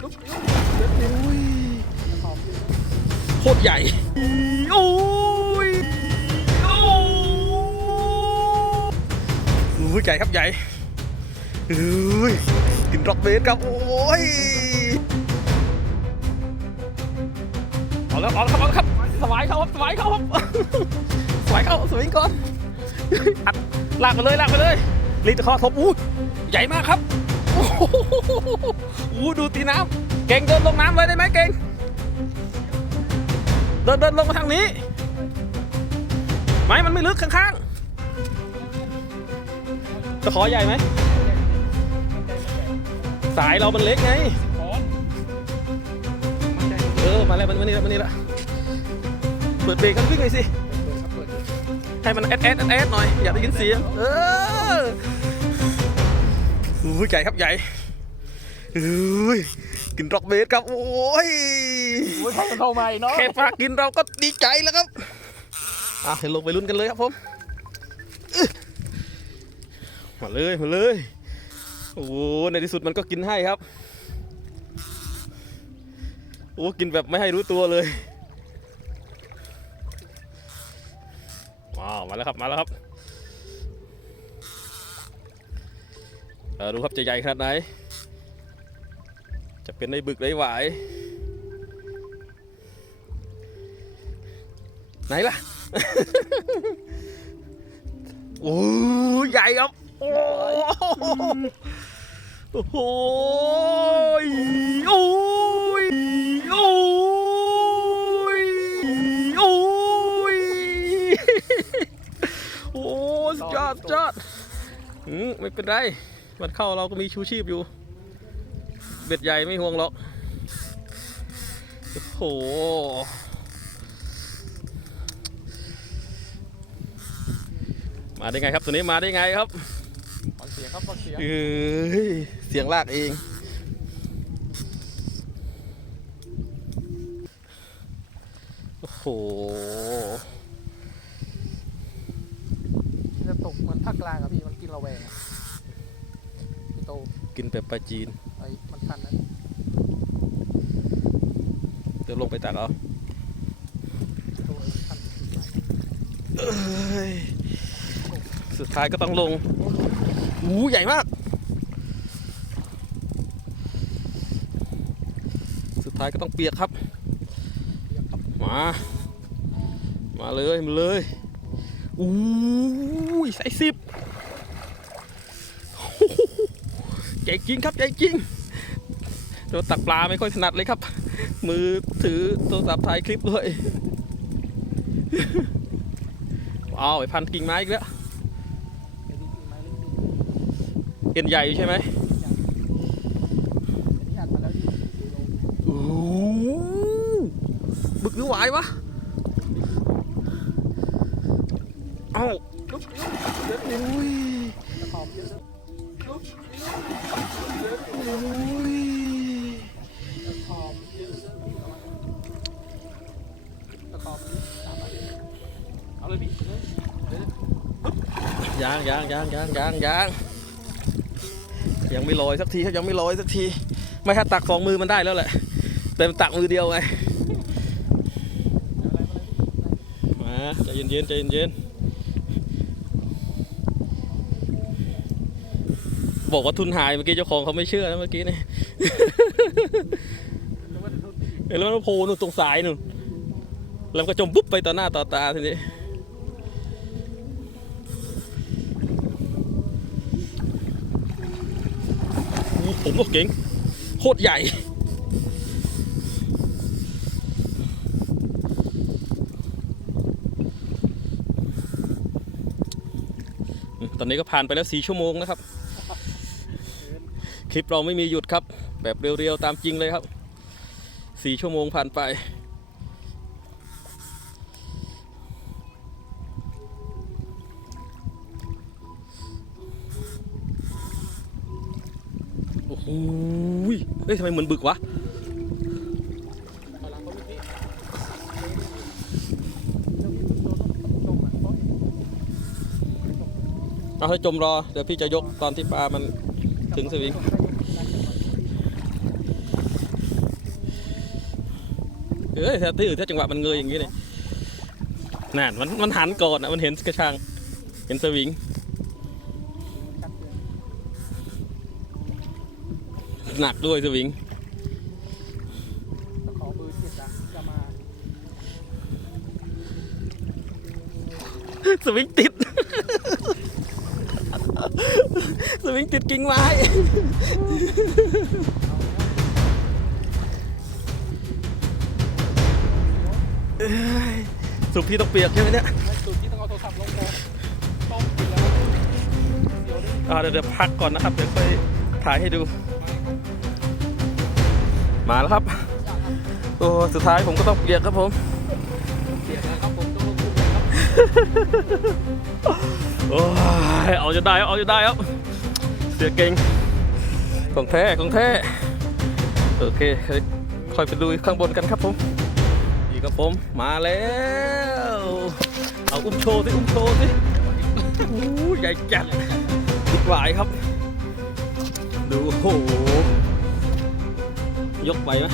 โคตรใหญ่ โอ้ยโอ้ยใหญ่ครับใหญ่เฮ้ยกินร็อกเบสครับ โอ้ยเอาแล้วเอาแล้วครับเอาแล้วครับสวายเข้าครับสวายเข้าครับสวายเข้าสวิงก่อนอัดลากไปเลยลากไปเลยรีดคอทบอู้ใหญ่มากครับ โอ้ดูตีน้ำ เก่งเดินลงน้ำเลยได้ไหมเก่ง เดินเดินลงมาทางนี้ ไม้มันไม่ลึกข้างๆตะขอใหญ่ไหม สายเรามันเล็กไง เออ มาแล้วมันมานี่แล้วมานี่แล้วเปิดเบรกกันวิ่งหน่อยสิ ให้มันแอดแอดแอดแอดหน่อย อยากได้ยินเสียง เออ อุ้ยใหญ่ครับใหญ่อุ้ยกินร็อกเบสครับ โอ้ยโอ้ยเข้ามาอีกเนาะแค่ปากกินเราก็ดีใจแล้วครับอะเดี๋ยวลงไปลุ้นกันเลยครับผมอึ๊ะมาเลยมาเลยโอ้โหในที่สุดมันก็กินให้ครับโอ้กินแบบไม่ให้รู้ตัวเลยว้าวมาแล้วครับมาแล้วครับ ดูครับจะใหญ่ขนาดไหน จะเป็นในบึกได้หวายไหนล่ะ โอ้ยใหญ่ครับ โอ้โอ้โหยโอ้ยโอ้ยโอ้ยโอ้สุดยอดสุดยอดอืมไม่เป็นไร มันเข้าเราก็มีชูชีพอยู่ เบ็ดใหญ่ไม่ห่วงหรอก โอ้โห มาได้ไงครับตัวนี้มาได้ไงครับฟังเสียงครับฟังเสียงเอ้ยเสียงลากเอง โอ้โห จะตกเหมือนภาคกลางอะพี่มันกินระแวงอะพี่ โตกินแบบปลาจีนไอ้มันทันนะเดี๋ยวลงไปตักเอาพี่โตไอ้มันทันเอ้ยสุดท้ายก็ต้องลงอู้ใหญ่มาก สุดท้ายก็ต้องเปียกครับมา มาเลย มาเลยอู้ยใส่สิบโอ้โห ใหญ่จริงครับใหญ่จริงเราตักปลาไม่ค่อยถนัดเลยครับ มือถือโทรศัพท์ถ่ายคลิปด้วยว้าวไอ้พันกิ่งไม้อีกแล้วเอ็นใหญ่ใช่ไหมบึกหรือหวายวะ เอ้าลุกอุ้ยต ยตะขอบเยอะนะพี่เอางยางยางยางยางยางยังไม่ลอยสักทีครับยังไม่ลอยสักที ไม่ถ้าตักสองมือมันได้แล้วแหละแต่มันตักมือเดียวไงเอาอะไรมาเยมาใจเย็นๆใจเย็นๆ บอกว่าทุนหายเมื่อกี้เจ้าของเขาไม่เชื่อนะเมื่อกี้นี่นึกว่าจะทุบพี่เห็นแล้วมันโผล่นู่นตรงสายนู่นแล้วก็จมปุ๊บไปต่อหน้าต่อตาทีนี้ผมก็เก่งโคตรใหญ่ตอนนี้ก็ผ่านไปแล้วสี่ชั่วโมงนะครับ คลิปเราไม่มีหยุดครับ แบบเรียวๆตามจริงเลยครับสี่ชั่วโมงผ่านไป โอ้โหเฮ้ยทำไมเหมือนบึกวะเขาพี่เดี๋ยวพี่โดนตรงอะโต๊ะเอาให้จมรอ เดี๋ยวพี่จะยกตอนที่ปลามันถึงสวิง เอ้ยถ้าตื้อถ้าจังหวะมันเงยอย่างนี้เลยนั่นมันมันหันก่อนอะมันเห็นกระชัง เห็นสวิงหนักด้วยสวิงขอเบอร์เจ็ดอะจะมาสวิงติด สวิงติดกิ่งไม้ เอ้ยสุกพี่ต้องเปียกใช่ไหมเนี่ยไม่สุดที่ต้องเอาโทรศัพท์ลงก่อนต้องเปลี่ยนเดี๋ยวดิอ่าเดี๋ยวเดี๋ยวพักก่อนนะครับ เดี๋ยวค่อยถ่ายให้ดู มาแล้วครับ โอ้สุดท้ายผมก็ต้องเปียกครับผม เปลี่ยนนะครับผมต้องลงทุนนะครับโอ้ยเอาจะได้ครับเอาจะได้ครับ เสียเก่งของแท้ของแท้ โอเคค่อยไปดูข้างบนกันครับผม นี่ครับผมมาแล้ว เอาอุ้มโชว์สิอุ้มโชว์สิโอ้ใหญ่จัดติดหวายครับ ดูโอ้โหยกไปไหม